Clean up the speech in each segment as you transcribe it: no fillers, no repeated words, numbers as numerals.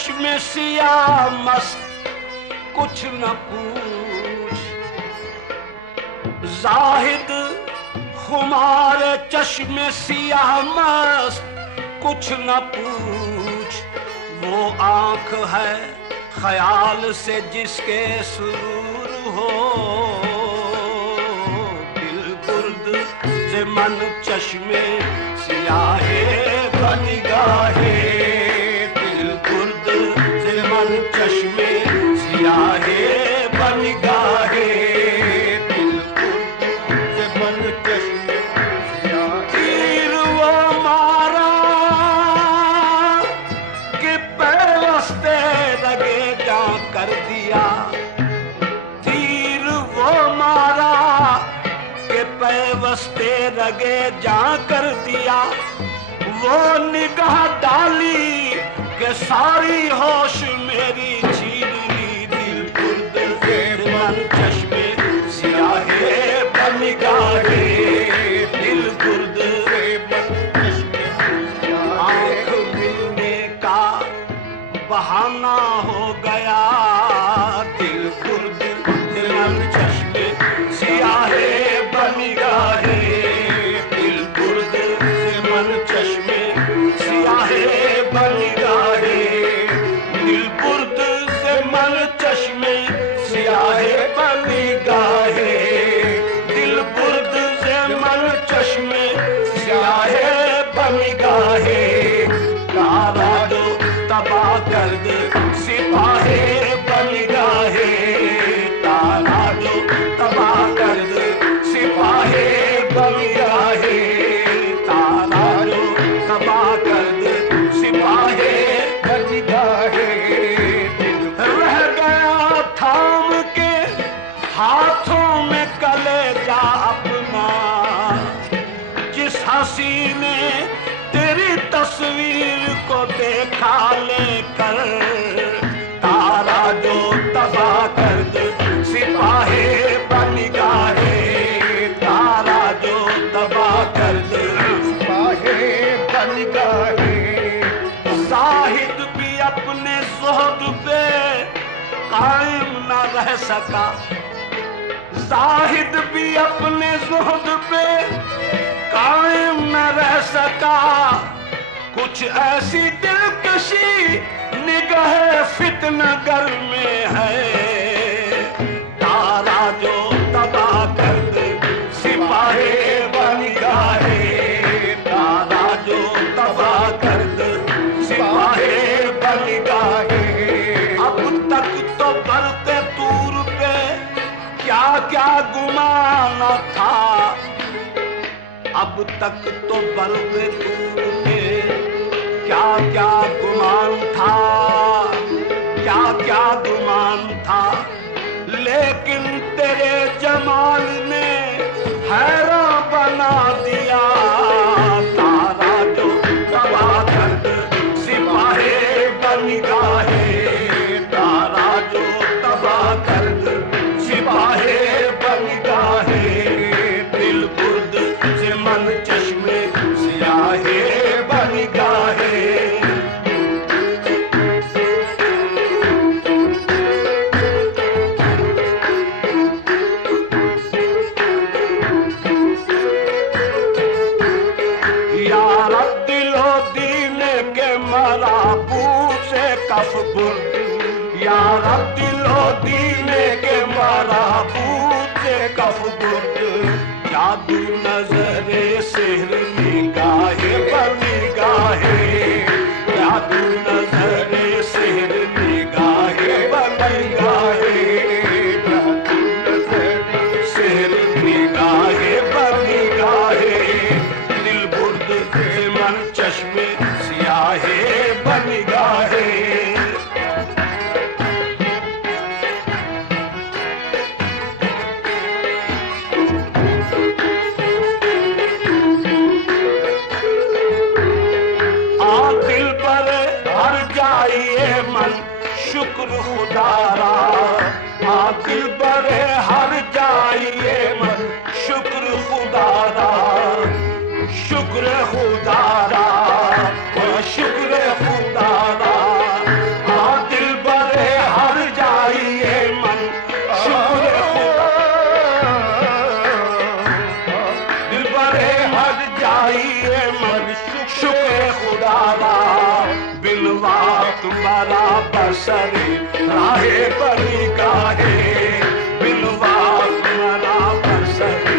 چشم سیاہ مست کچھ نہ پوچھ، زاہد خمار چشم سیاہ مست کچھ نہ پوچھ، وہ آنکھ ہے خیال سے جس کے سرور ہو، دل برد سے من چشم سیاہ بنگاہے، دل برد سے من چشم سیاہ بنگاہے، دل برد سے من چشم سیاہ، تیر وہ مارا کہ پیوستے لگے جا کر دیا، تیر وہ مارا کہ پیوستے لگے جا کر دیا، وہ نگاہ ڈالی کہ ساری ہوش میری چھین لی، دل برد سے من چشم سیاہ بنگاہے، دل برد سے من چشم سیاہ، آنکھ ملنے کا بہانہ ہو گیا، دل برد سے من چشم سیاہ بنگاہے، دل برد سے من چشم سیاہ بنگاہے، دل برد سے من چشم سیاہ بنگاہے، دل برد سے من چشم سیاہ بنگاہے، تارا جو تباہ کر دے سپاہ بنگاہے، تارا جو تباہ کر دے سپاہ بنگاہے، تارا جو تباہ کر دے سپاہ بنگاہے، رہ گیا تھام کے ہاتھوں میں کلیجہ اپنا، جس ہنسی نے تیری تصویر کو دیکھا لے کر، تارا جو تباہ کر دے سپاہ بنگاہے، تارا جو تباہ کر دے سپاہ بنگاہے، زاہد بھی اپنے زہد پہ قائم نہ رہ سکا، زاہد بھی اپنے زہد پہ قائم نہ رہ سکا، کچھ ایسی دلکشی نگاہ فتنہ گر میں ہے، تارا جو تباہ کر دے سپاہ بنگاہے، تارا جو تباہ کر دے سپاہ بنگاہے، اب تک تو برق طور پہ کیا کیا گمان تھا، اب تک تو برق طور پہ کیا کیا گمان تھا، کیا کیا گمان تھا، لیکن تیرے جمال نے حیران بنا دیا، تارا جو تباہ کر دے سپاہ بنگاہے، تارا جو تباہ کر دے سپاہ بنگاہے، دل برد سے من چشم سیاہ بنگاہے، یار دل و دین کے مرابوط سے کف برد، یار دل و دین کے مرابوط سے کف برد، جادو نظر سحر نگاہ بنگاہے، جادو نظر سحر نگاہ بنگاہے، جادو نظر سحر نگاہ بنگاہے، دل برد سے من چشم سیاہ بنگاہے، من شکر خدا را، دل برے ہر جائیے من شکر خدا را، شکر خدا را، شکر خدا را، مرا بسری راہ بنی گاہے بن وقت مرا بسری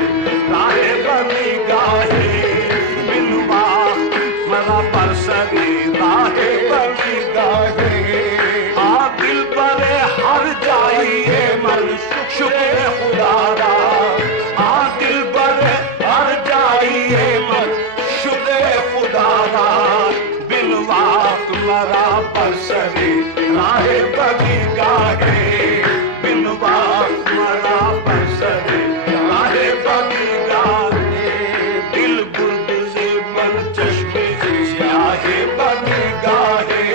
راہ بنی گاہے بن وقت مرا بسری راہ بنی گاہے آ دل برے ہر جائیے من شکر خدا را آ دل برے ہر جائیے من شکر خدا را بن وقت مرا بسری راہ بنی گاہے بن وقت مرا بسری راہ بنی گاہے دل گردز من چشم سیاہ بنی گاہے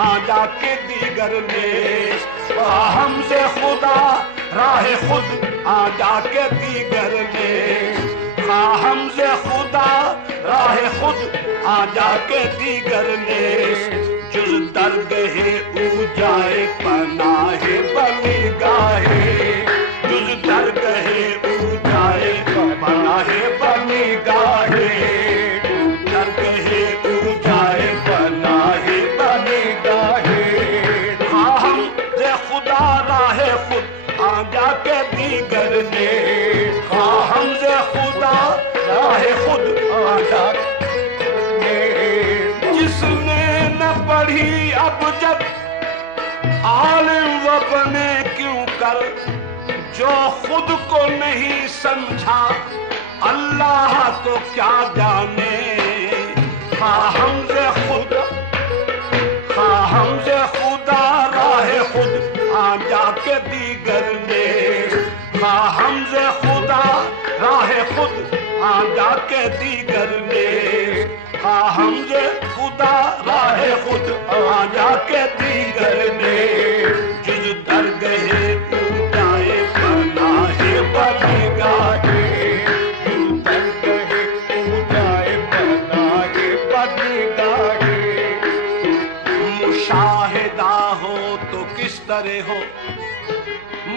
آجا کے دیگر نیش ہم سے خدا راہ خود آجا کے دیگر نیش ہم سے خدا راہ خود آجا کے دیگر نیش جز درد ہے او جائے پناہ بنی گاہے جز درد ہے او جائے پناہ بنی گاہے درد ہے او جائے پناہ بنی گاہے ہم سے خدا راہ خود آجا کے دیگر نے ہم سے خدا راہ خود آجا جس نے نہ پڑھی اب جب عالم وہ بنے کیوں کر جو خود کو نہیں سمجھا اللہ کو کیا جانے ہم سے خود ہم سے خدا راہ خود آجا کے دیگر نے ہم سے خدا راہ خود آجا کے دیگر نے ہم سے خدا راہ خود آجا کے دیگر نے جز در گئے او جائے پناہ بنی گاہے جز در گئے او جائے پناہ بنی گاہے مشاہدہ ہو تو کس طرح ہو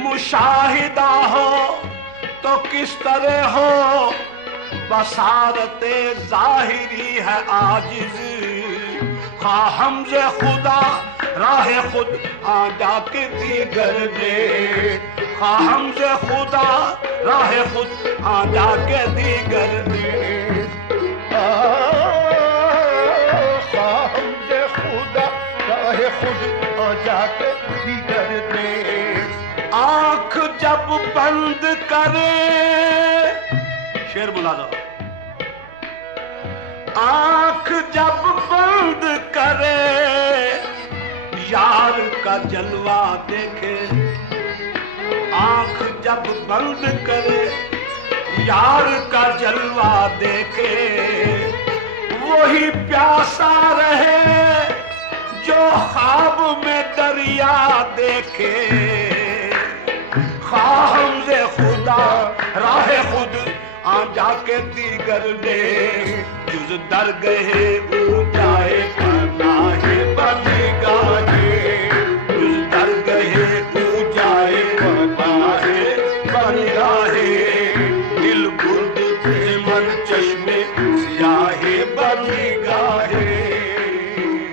مشاہدہ ہو تو کس طرح ہو بصارت ظاہری ہے عاجز ہم سے خدا راہ خود آجا کے دیگر نے ہم سے خدا راہ خود آجا کے دیگر نے ہم سے خدا راہ خود آجا کے دیگر نے آنکھ جب بند کرے شعر بلا دو آنکھ جب بند کرے یار کا جلوہ دیکھے آنکھ جب بند کرے یار کا جلوہ دیکھے وہی پیاسا رہے جو خواب میں دریا دیکھے ہم سے خدا راہ خود آجا کے دیگر نے جز در گئے او جائے